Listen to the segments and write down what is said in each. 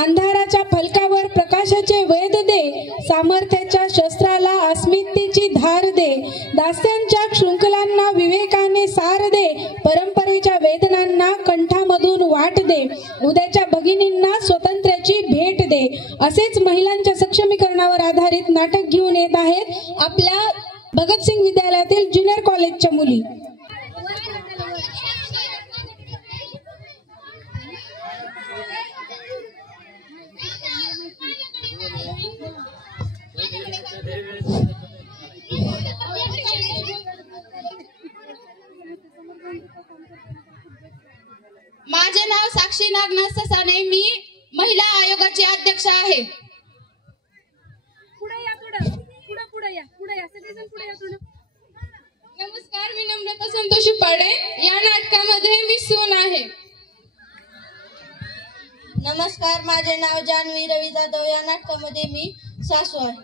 अंधाराच्या फलकावर प्रकाशाचे वेध दे, सामर्थ्याच्या शस्त्राला अस्मितेची धार दे, दास्यांच्या शृंखलांना विवेकाने सार दे, परंपरेच्या वेदनांना कंठामधून वाट दे, उद्याच्या भगिनींना स्वातंत्र्याची भेट दे. असेच महिलांच्या सक्षमीकरणावर आधारित नाटक घेऊन येत आहेत आपल्या भगतसिंग विद्यालयातील ज्युनियर कॉलेजच्या मुली. माझे नाव साक्षी नागनाथ ससाने, मी महिला आयोगाची अध्यक्ष आहे. नमस्कार, मी नम्रता संतोषी पाडे, या नाटकामध्ये मी सून आहे. नमस्कार, माझे नाव जानवी रवी जाधव, या नाटकामध्ये मी सासू आहे.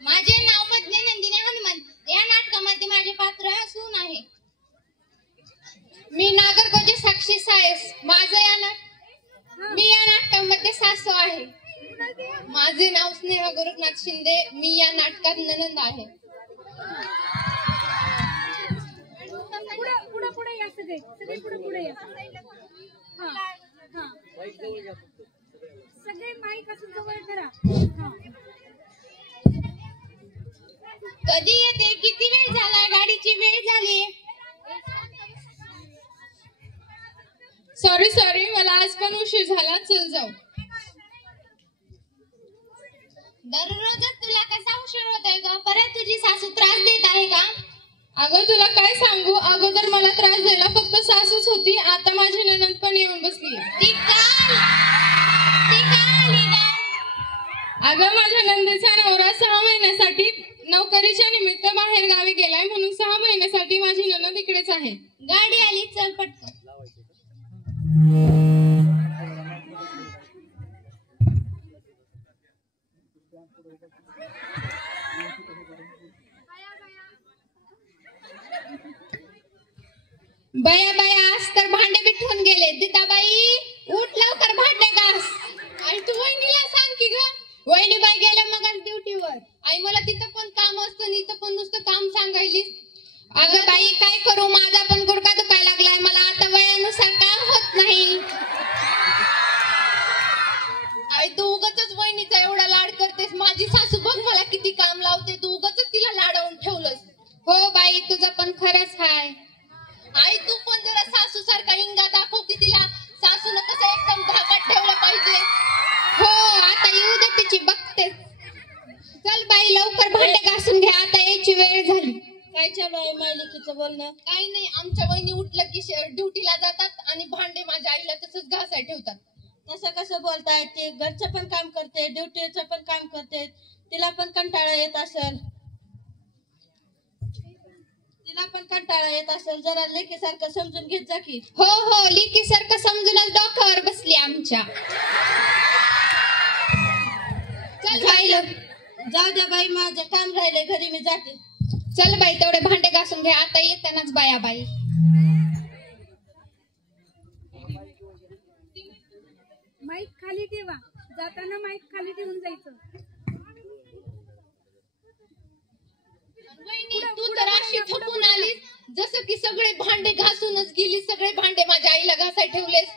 माझे नाव मधने नंदिनी हनुमंत, या नाटकामध्ये माझे पात्र सून आहे. मी नागरगोजे साक्षी सायस, मी या नाटकामध्ये सासू आहे. माझे नाव स्नेहा गोरखनाथ शिंदे, मी या नाटकात ननंद आहे. कधी येते, किती वेळ झाला, गाडीची वेळ झाली. सॉरी, मला आज पण उशीर झाला, चल जाऊ. दररोजच तुला कसा उशीर होतोय ग? परत तुझी सासू त्रास देत आहे का? अगं तुला काय सांगू, अगोदर मला त्रास द्यायला फक्त सासूच होती, आता माझी नणंद पण येऊन बसली. ती का आली ग? अगं माझ्या नंदेचा नवरा 6 महिन्यासाठी नोकरीच्या निमित्त बाहेर गावी गेलाय, म्हणून 6 महिन्यासाठी माझी नणंद इकडेच आहे. गाडी आली, चल पटकन. बाया आज तर भांडे बी ठेवून गेले. दिताबाई उठ लवकर, भांडे घास. आई तू वहिनीला सांग की ग. वहिनी बाई गेल्या मग ड्युटीवर. आई मला तिथं पण काम असतं, इथं पण नुसतं काम सांगायलीस. अगं बाई काय करू, माझा पण गुडघा दुखायला लागलाय, मला आता वयानुसार काम होत नाही. आई तू उगाचच वहिनीचा एवढा लाड करतेस. माझी सासू बघ मला किती काम लावते, तू उगाचच तिला लाडवून ठेवलंस. हो बाई तुझं पण खरंच हाय. आई तू पण जरा सासू सारखा इंगा दाखव की तिला. सासून कसं एकदम धाकात ठेवलं पाहिजे. हो आता येऊ दे तिची, बघतेस. चल बाई लवकर भांडे घासून घ्या, आता यायची वेळ झाली. काय चालू आहे मालिकेचं बोलणं? काही नाही, आमच्या वहिनी उठलं की ड्युटीला जातात आणि भांडे माझ्या आईला तसंच घासाय ठेवतात. तसं कसं बोलताय? ते घरचं पण काम करते, ड्युटीचं पण काम करते, तिला पण कंटाळा येत असेल. जरा लेकीसारखं समजून घेत जा की. हो लेकीसारखं समजूनच डोक्यावर बसली आमच्या. चल बाई जाऊ दे बाई, माझं काम राहिले घरी, मी जाते. चल बाई तेवढे भांडे घासून घे, आता येतानाच बाया बाई. माईक खाली ठेवा, जाताना माईक खाली ठेवून जायचं. तू तर अशी थकून आलीस जसं की सगळे भांडे घासूनच गेली. सगळे भांडे माझ्या आईला घासाय ठेवलेस.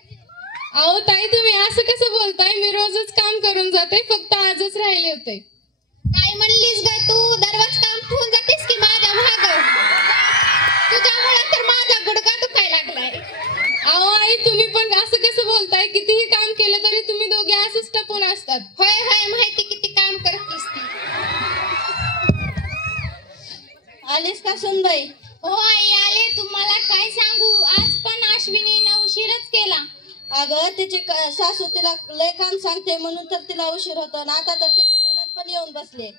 अहो ताई तुम्ही असं कसं बोलताय? मी रोजच काम करून जाते, फक्त आजच राहिले होते. काय म्हणलीस ग तू? दररोज काम ठेवून जातेस की माझ्या माग? तुझ्यामुळे तर माझा गुडघा दुखायला लागलाय. अहो आई तुम्ही पण असं कसं बोलताय? कितीही काम केलं तरी तुम्ही दोघे असंच टपून असतात. होय माहिती किती काम करतेस ती. आलीस का सुनबाई? हो आई आले. तुम्हाला काय सांगू, आज पण अश्विनीने उशीरच केला. अगं तिची सासू तिला लय काम सांगते म्हणून तर तिला उशीर होतो ना. आता तर तिची नणंद पण येऊन बसले.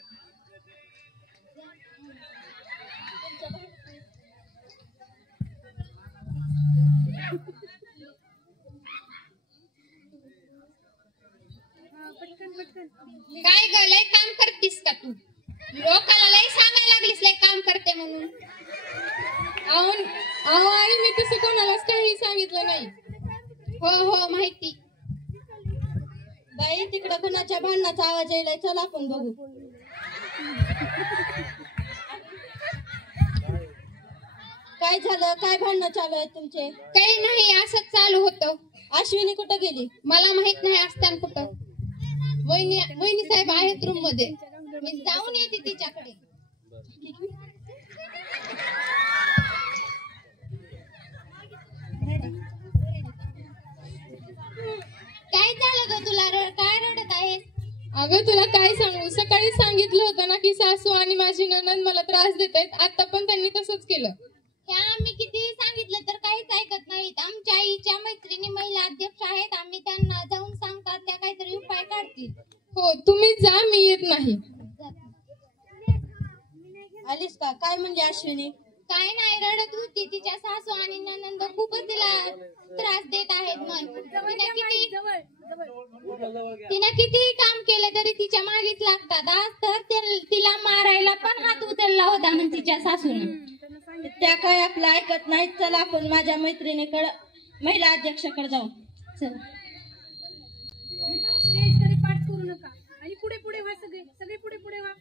काय ग लय काम करतीस का तू? लोकाला लय सांगायला लागलीस लय काम करते म्हणून. अहो आई मी तसं कोणालाच काही सांगितलं नाही. हो माहिती. बाई तिकडं कुणाच्या भांडणाचा आवाज यायलाय, चला आपण बघू. काय झालं? काय भांडणं चालू आहेत तुमचे? काही नाही, असंच चालू होतं. अश्विनी कुठं गेली? मला माहित नाही असताना कुठं. वहिनी साहेब आहेत रूम मध्ये, मी जाऊन येते तिच्याकडे. काय झालं ग तुला? काय रडत आहेस? अगं तुला काय सांगू, सकाळी सांगितलं होतं ना की सासू आणि माझी नणंद मला त्रास देत आहेत. आता पण त्यांनी तसंच केलं. ह्या आम्ही किती सांगितलं तर काहीच ऐकत नाहीत. आमच्या आईच्या मैत्रिणी महिला अध्यक्ष आहेत, आम्ही त्यांना जाऊन सांगतात, त्या काहीतरी उपाय काढतील. हो तुम्ही जा, मी येत नाही. आलीस का? काय म्हणजे अश्विनी? काय नाही, रडत होती. तिच्या सासू आणि ननंद खूपच तिला त्रास देत आहेत. मन तिने कितीही काम केलं तरी तिच्या मागेच लागतात. आज तर तिला मारायला पण हात उचलला होता मग तिच्या सासूने. त्या काय आपलं ऐकत नाहीत. चला आपण माझ्या मैत्रिणीकडे, महिला अध्यक्षाकडे जाऊ. चल. स्टेजकडे पाठ करू नका आणि पुढे पुढे व्हा, सगळे पुढे पुढे व्हा.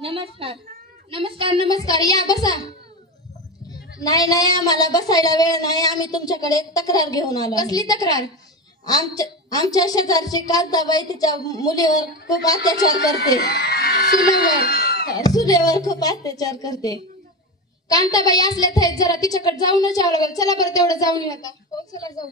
नमस्कार. नमस्कार नमस्कार, या बसा. नाही नाही, आम्हाला बसायला वेळ नाही. आम्ही तुमच्याकडे एक तक्रार घेऊन आलो. कसली तक्रार? आमच्या शेजारची कांताबाई तिच्या मुलीवर खूप अत्याचार करते. सुनेवर खूप अत्याचार करते. कांताबाई असल्यात आहेत, जरा तिच्याकडे जाऊनच यावं लागेल. चला बरं, तेवढं जाऊन येऊ आता. हो चला जाऊ.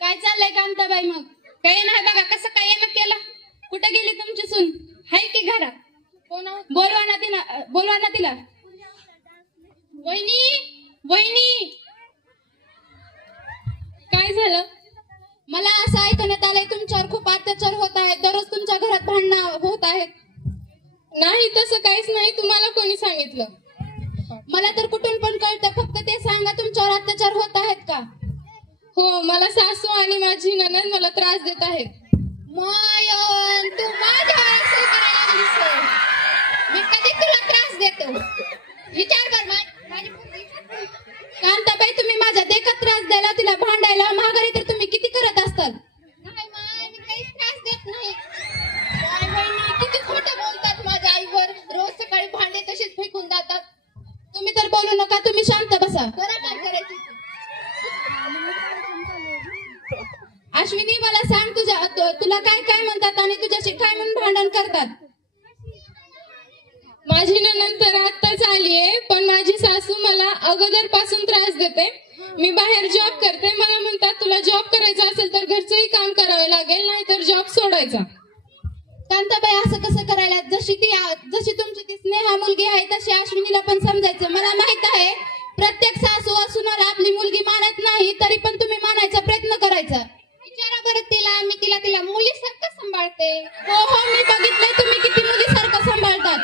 काय चाललंय कांताबाई? मग काही नाही बघा. कसं काय येणं केलं? कुठे गेली तुमची सून? हाय की घरात? बोलवा ना तिला. वहिनी वहिनी, काय झालं? मला असं ऐकण्यात आलंय तुमच्यावर खूप अत्याचार होत आहेत. दररोज तुमच्या घरात भांडणं होत आहेत. नाही तसं काहीच नाही. तुम्हाला कोणी सांगितलं? मला तर कुठून पण कळतं. फक्त ते सांगा, तुमच्यावर अत्याचार होत आहेत का? हो, मला सासू आणि माझी नणंद मला त्रास देत आहेत. मयन, तू माझ्या असं करायला लागलीस होय. मी कधी तुला त्रास देतो? विचार कर माझी पोरगी. कांताबाई, तुम्ही माझ्या देखत त्रास द्यायला, तिला भांडायला, माघारी तर तुम्ही किती करत असतात? नाही माय, मी काहीच त्रास देत नाही. काय वहिनी, किती खोटं बोलतात माझ्या आईवर. रोज सकाळी भांडे तसेच फेकून जातात. तुम्ही तर बोलू नका, तुम्ही शांत बसा. करा काय करायचं. अश्विनी, मला सांग, तुला काय काय म्हणतात आणि तुझ्याशी काय म्हणून भांडण करतात? माझी नणंद तर आत्ताच आलीये, पण माझी सासू मला अगोदर पासून त्रास देते. मी बाहेर जॉब करते, मला म्हणतात तुला जॉब करायचा असेल तर घरचंही काम करावं लागेल, नाही तर जॉब सोडायचा. कांताबाई, असं कसं करायला? जशी तुमची ती स्नेहा मुलगी आहे तशी अश्विनीला पण समजायचं. मला माहित आहे प्रत्येक सासू असूनला आपली मुलगी मानत नाही, तरी पण तुम्ही मानायचा प्रयत्न करायचा. विचारा बरं तिला, मी तिला मुलीसारखं सांभाळते. हो हो, मी बघितलंय तुम्ही किती मुलीसारखं सांभाळतात.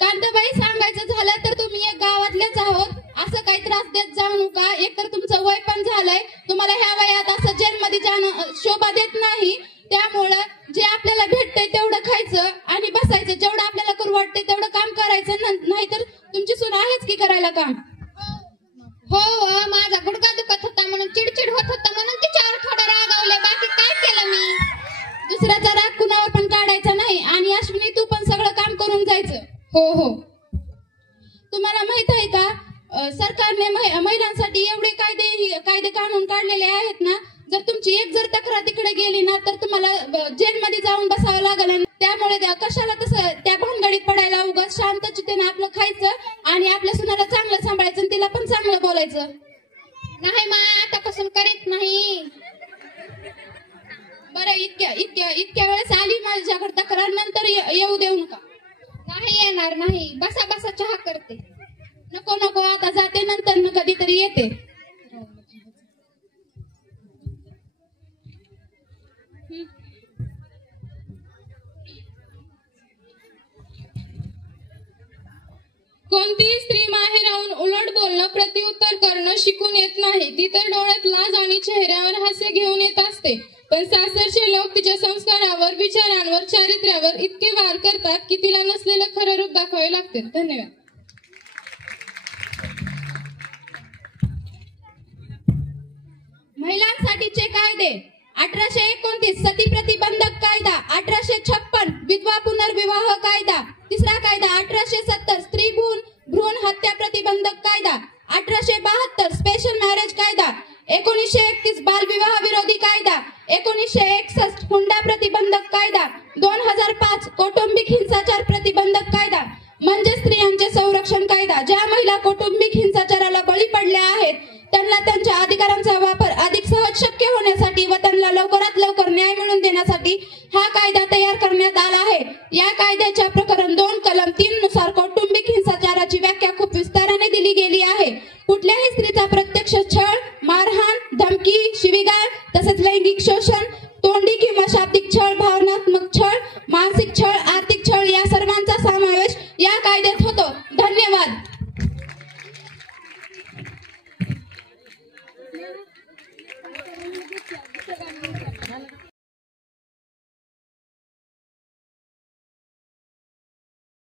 कांताबाई, सांगायचं झालं तर तुम्ही एक गावातलेच आहोत. असं काही त्रास देत जाऊ नका. एकतर तुमचं वय पण झालंय, तुम्हाला ह्या वयात असं जेलमध्ये जाणं शोभा देत नाही. त्यामुळं जे आपल्याला भेटतंय तेवढं खायचं आणि बसायचं. जेवढं आपल्याला करू वाटतंय तेवढं काम करायचं, नाहीतर तुमची सून आहेच की करायला काम. हो, माझा गुडघा दुखत होता म्हणून, चिडचिड होत होता म्हणून तिच्यावर थोडं रागावले. बाकी काय केलं मी? दुसऱ्याचा राग कुणावर पण काढायचा नाही. आणि अश्विनी, तू पण सगळं काम करून जायचं. हो हो. तुम्हाला माहित आहे का, सरकारने महिलांसाठी एवढे कायदे कानून काढलेले आहेत ना. जर तुमची एक तक्रार तिकडे गेली ना तर तुम्हाला जेलमध्ये जाऊन बसावं लागेल. त्यामुळे कशाला तसं त्या भानगडीत पडायला, उगाच शांत चितेने आपलं खायचं आणि आपल्या सुनाला चांगलं सांभाळायचं आणि तिला पण चांगलं बोलायचं. नाही मा, आतापासून करीत नाही. बरं, इतक्या वेळेस आली माझ्याकडे तक्रार, नंतर येऊ देऊ नका. नाही येणार नाही. बसा चहा करते. नको, आता जाते, नंतर कधीतरी येते. कोणतीही स्त्री मागे राहून उलट बोलणं, प्रत्युत्तर करणं शिकून येत नाही. ती तर डोळ्यात लाज आणि चेहऱ्यावर हास्य घेऊन येत असते. पण सासरचे लोक तिच्या संस्कारावर, विचारांवर, चारित्र्यावर इतके वार करतात की तिला नसलेलं खरं रूप दाखवावे लागते. धन्यवाद. महिलांसाठीचे कायदे 1829 सती प्रतिबंधक कायदा, 1856 विधवा पुनर्विवाह कायदा, तिसरा कायदा 1870 स्त्री भ्रूण हत्या प्रतिबंधक कायदा, 1872 स्पेशल मॅरेज कायदा, 1931 बालविवाह विरोधी कायदा, 1961 हुंडा प्रतिबंधक कायदा, 2005 कौटुंबिक हिंसाचार प्रतिबंधक कायदा म्हणजे स्त्रियांचे संरक्षण कायदा. ज्या महिला कौटुंबिक हिंसाचाराला बळी पडल्या आहेत त्यांना त्यांच्या अधिकारांचा वापर अधिक सहज शक्य होण्यासाठी व त्यांना लवकरात लवकर न्याय मिळवून देण्यासाठी हा कायदा तयार करण्यात आला आहे. या कायद्याच्या प्रकरण 2 कलम 3 नुसार कौटुंबिक हिंसाचाराची व्याख्या खूप विस्ताराने दिली गेली आहे. कुठल्याही स्त्रीचा प्रत्यक्ष छळ, मारहाण, धमकी, शिवीगाळ तसेच लैंगिक शोषण